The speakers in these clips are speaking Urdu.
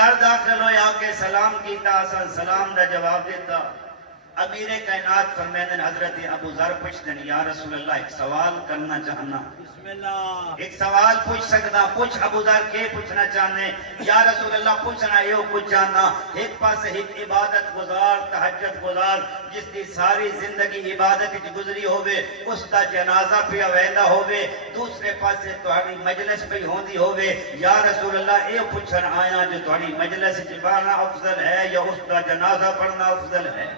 ذر داخل ہوئے آ کے سلام کیتا اساں سلام دا جواب دیتا امیر کائنات فرمائیں حضرت ابو ذر پوچھتے ہیں یا رسول اللہ ایک سوال کرنا چاہنا بسم اللہ ایک سوال پوچھ سکتا پوچھ ابو ذر کے پوچھنا چاہنے یا رسول اللہ پوچھنا یہ پوچھ جانا ایک پاس ایک عبادت گزار تہجد گزار جس کی ساری زندگی عبادت وچ گزری ہوئے اس دا جنازہ پہ ویدا ہوئے دوسرے پاسے تہاڈی مجلس پہ ہوندی ہوئے یا رسول اللہ یہ پوچھن آیا جو تہاڈی مجلس وچ بانا افضل ہے یا اس دا جنازہ پڑھنا افضل ہے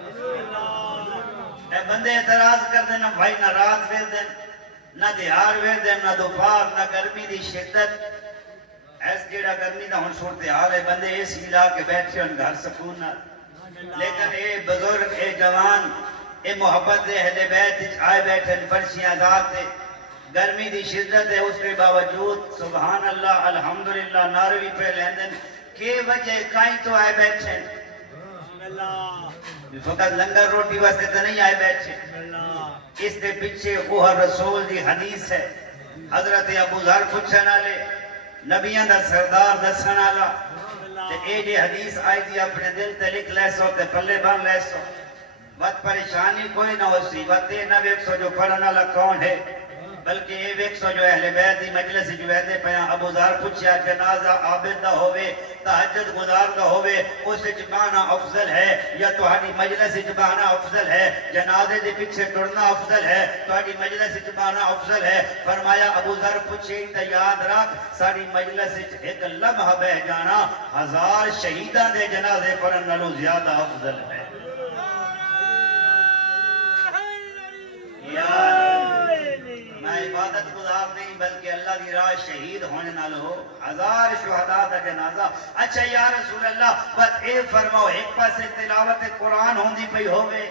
اے بندے اعتراض کر دینا بھائی نہ رات ویر دین نہ دیہار ویر دین نہ دوپہر نہ گرمی دی شدت ایس جیڑا گرمی دا ہن صورتحال ہے بندے اے سی لا کے بیٹھے ان گھر سکون نہ لیکن اے بزرگ اے جوان اے محبت دے اہل بیت آئے بیٹھے فرشیاں ذات ہے گرمی دی شدت ہے اس کے باوجود سبحان اللہ الحمدللہ ناروی پہ لیندن کی وجہ کائیں تو آئے بیٹھے فقط لنگر روٹی واسطے تو نہیں آئے بیٹھے اس دے پیچھے وہ رسول دی حدیث ہے حضرت ابو ذر پوچھن والے نبیاں دا سردار دسن والا تے اے جے حدیث آئی دی اپنے دل تے لکھ لے سو تے پلے بن لے سو وقت پریشانی کوئی نہ ہو سی وقت یہ نہ ویک سو جو پڑھن والا کون ہے بلکہ یہ ویک سو جو اہل بیت دی مجلس جو ویدے پیا ابو ذر پوچھیا جنازہ عابد دا ہوئے تہجد گزار دا ہوئے اس جبانا افضل ہے یا تہاڈی مجلس جبانا افضل ہے جنازے دے پیچھے ٹرنا افضل ہے تہاڈی مجلس جبانا افضل ہے فرمایا ابو ذر پوچھے تے یاد رکھ ساری مجلس ایک لمحہ بہ جانا 1000 شہیداں دے جنازے پڑھن نالوں زیادہ افضل ہے میں عبادت گزار نہیں بلکہ اللہ کی راہ شہید ہونے نال ہو 1000 شہداء دا جنازہ اچھا یا رسول اللہ بس اے فرماؤ ایک پاسے تلاوت قرآن ہوندی پئی ہوئے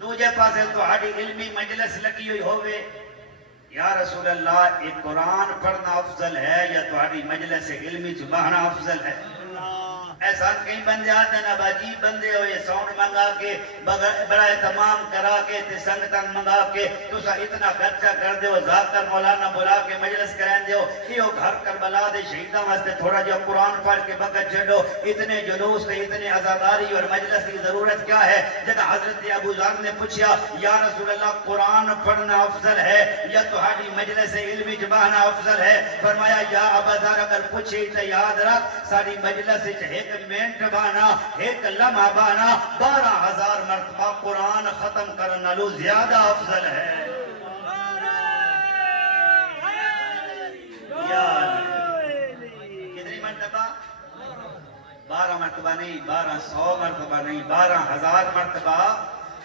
دوجے پاسے تہاڈی علمی مجلس لگی ہوئی ہوئے یا رسول اللہ ایک قرآن پڑھنا افضل ہے یا تہاڈی مجلس علمی چ بہنا افضل ہے ایسا کئی بندے آتے ہیں اب عجیب بندے ہو یہ ساؤنڈ منگا کے بڑا اہتمام کرا کے سنگتن منگا کے تسا اتنا خرچہ کر دے ہو ذاکر مولانا بلا کے مجلس کریں دے ہو یہ گھر کربلا دے شہیداں واسطے تھوڑا جو قرآن پڑھ کے بغت چھڈو اتنے جلوس تے اتنے عزاداری اور مجلس کی ضرورت کیا ہے جگہ حضرت ابو ذر نے پوچھا یا رسول اللہ قرآن پڑھنا افضل ہے یا تہاڈی مجلس علمی جبانا افضل ہے فرمایا یا ابو ذر اگر پوچھے تو یاد رکھ ساری مجلس ایک منٹ بانا ایک لمحہ بانا 12000 مرتبہ قرآن ختم کرنا لو زیادہ افضل ہے کتنی مرتبہ 12 مرتبہ نہیں 1200 مرتبہ نہیں 12000 مرتبہ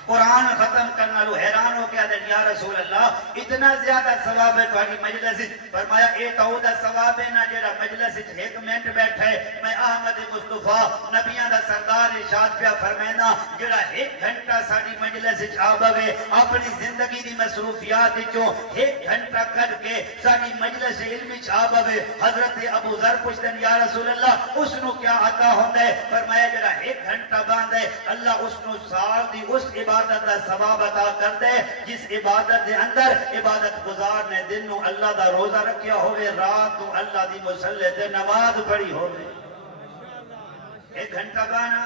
قرآن ختم کرنا لو حیران ہو گیا یا رسول اللہ اتنا زیادہ ثواب ہے تہاڈی مجلس فرمایا اے تو دا ثواب ہے نا جڑا مجلس ایک منٹ بیٹھے میں احمد مصطفیٰ نبیاں دا سردار ارشاد پیا فرمائنا جڑا ایک گھنٹہ ساری مجلس آ بوے اپنی زندگی دی مصروفیات وچوں ایک گھنٹہ کر کے ساری مجلس علم وچ آ بوے حضرت ابو ذر پوچھتے ہیں یا رسول اللہ اس نو کیا عطا ہوندا ہے فرمایا جڑا ایک گھنٹہ باندھے اللہ اس نو سال دی اس عبادت دا ثواب عطا کر دے جس عبادت دے اندر عبادت گزار نے دن نو اللہ دا روزہ رکھیا ہوئے رات نو اللہ دی مصلی تے نماز پڑھی ہوئے ایک گھنٹہ بانا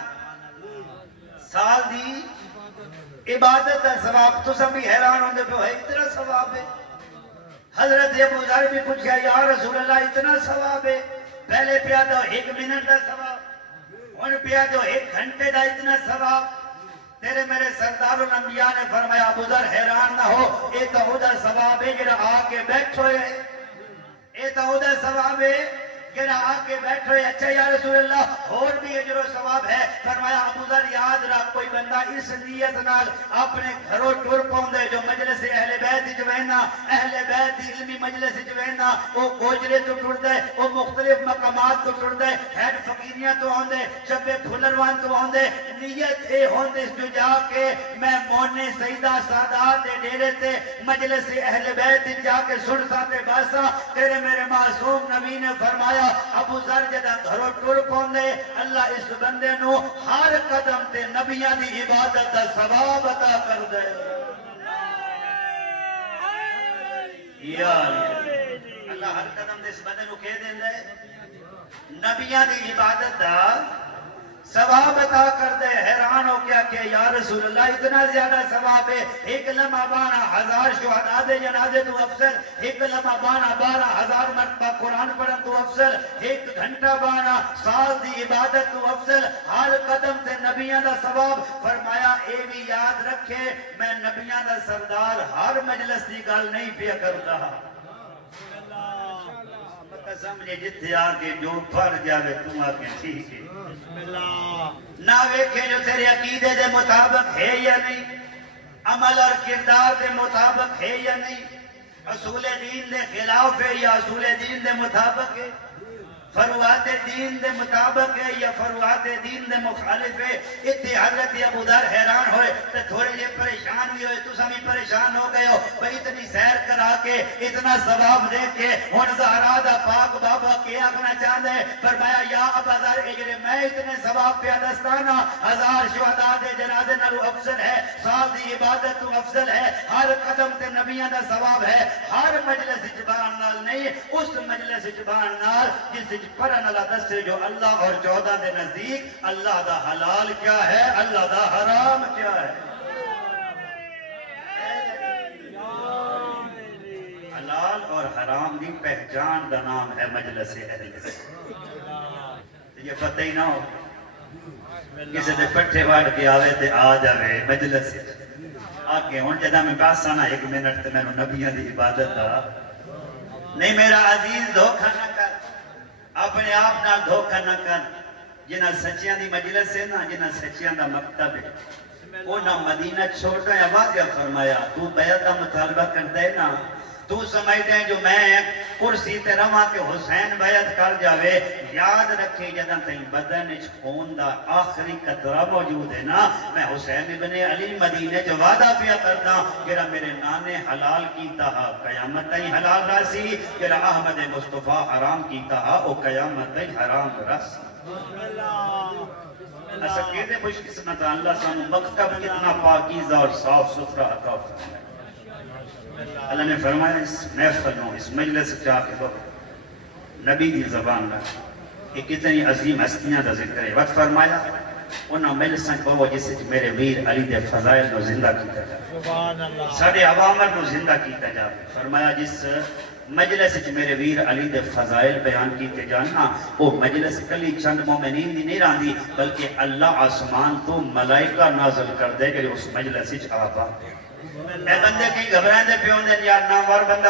سال دی عبادت دا ثواب تو سب بھی حیران ہوندے پہ ہے اتنا ثواب ہے حضرت ابو ذر بھی پوچھا یا رسول اللہ اتنا ثواب ہے پہلے پیا دو 1 منٹ دا ثواب ان پیا دو 1 گھنٹے دا اتنا ثواب تیرے میرے سردار الانبیاء نے فرمایا ابو ذر حیران نہ ہو اے تو خدا ثواب ہے جڑا آ کے بیٹھو ہے اے تو خدا ثواب ہے جڑا آ کے بیٹھو ہے اچھا یا رسول اللہ اور بھی اجر و ثواب ہے فرمایا ابو ذر یاد رکھ کوئی بندہ اس نیت نال اپنے گھروں ٹر پاؤندے جو مجلس اہل بیت وچ وینا اہل بیت دی علمی مجلس وچ وینا او گوجرے تو ٹردا ہے او مختلف مقامات تو ٹردا ہے ہیڈ فقیریاں تو آندے شبے پھلروان تو آندے نیت اے ہوندے جو جا کے میں مونے سیدہ سادات دے ڈیرے تے مجلس اہل بیت جا کے سڑسا تے باسا تیرے میرے معصوم نبی نے فرمایا ابو ذر جدا گھروں ٹر پاندے اللہ اس بندے نو ہر قدم تے نبیاں دی عبادت دا ثواب عطا کر دے یا اللہ ہر قدم تے اس بندے نو کہہ دیندا ہے نبیاں دی عبادت دا ثواب عطا کر دے. حیران ہو گیا کہ یا رسول اللہ اتنا زیادہ ثواب ہے. ایک لمحہ بانا 1000 شہداء دے جنازے تو افضل, ایک لمحہ بانا 12000 مرتبہ قرآن پڑھن تو افضل, ایک گھنٹہ بانا سال دی عبادت تو افضل. ہر قدم تے نبیاں دا ثواب. فرمایا اے بھی یاد رکھے میں نبیاں دا سردار ہر مجلس دی گل نہیں پیا کرتا. سمجھے جتھے آگے جو پڑ جاوے تم آگے ٹھیک ہے. نہ ویکھے جو تیرے عقیدے دے مطابق ہے یا نہیں, عمل اور کردار دے مطابق ہے یا نہیں, اصول دین دے خلاف ہے یا اصول دین دے مطابق ہے, فروعات دین دے مطابق ہے یا فروعات دین دے مخالف ہے. اتنے حضرت ابو ذر حیران ہوئے تو تھوڑے جے پریشان بھی ہوئے. تسا بھی پریشان ہو گئے ہو بھئی اتنی سیر کرا کے اتنا ثواب دے کے ہن زہرا دا پاک بابا کے آگنا چاہتے. فرمایا یا ابا ذر اجرے میں اتنے ثواب پہ دستانا 1000 شہداء دے جنازے نالو افضل ہے, سال دی عبادت تو افضل ہے, ہر قدم تے نبیاں دا ثواب ہے. ہر مجلس اجبان نال نہیں, اس مجلس اجبان نال جس پرن اللہ دستے جو اللہ اور 14 دے نزدیک اللہ دا حلال کیا ہے, اللہ دا حرام کیا ہے. حلال اور حرام دی پہچان دا نام ہے مجلس اہل. یہ پتہ ہی نہ ہو کسی دے پٹھے واڑ کے آوے تے آ جاوے مجلس آکے ہون جدہ میں پاس آنا 1 منٹ تے میں نبیاں دی عبادت دا نہیں. میرا عزیز دھوکہ نہ کر, اپنے آپ نال دھوکہ نہ کر. جنہ سچیاں دی مجلس ہے نا, جنہ سچیاں دا مکتب ہے, وہ نہ مدینہ چھوڑتا ہے. واضح فرمایا تو بیعت دا مطالبہ کرتا ہے نا, تو سمجھتے ہیں جو میں کرسی تے رواں کے حسین بیعت کر جاوے. یاد رکھے جدہ تین بدن اچ خون دا آخری قطرہ موجود ہے نا, میں حسین ابن علی مدینے جو وعدہ پیا کرتا جرا میرے نانے حلال کیتا ہا قیامت ہی حلال راسی, جرا احمد مصطفیٰ حرام کیتا ہا او قیامت ہی حرام راسی. ایسا کہتے خوش قسمت اللہ سانو مکتب کتنا پاکیزہ اور صاف ستھرا عطا فرمائے. اللہ نے فرمایا اس محفل میں اس مجلس جا کے دو نبی دی زبان رکھ. یہ کتنی عظیم ہستیاں دا ذکر ہے. وقت فرمایا انہاں مجلساں کو جس سے میرے ویر علی دے فضائل کو زندہ کیتا جائے, ساڑھے عوامر کو زندہ کیتا جائے. فرمایا جس مجلس میرے ویر علی دے فضائل بیان کیتے جانا, وہ مجلس کلی چند مومنین دی نہیں راندی بلکہ اللہ آسمان تو ملائکہ نازل کر دے کہ اس مجلس آبا. اے بندے کی گھبرائیں دے پیون دے یار ناموار بندہ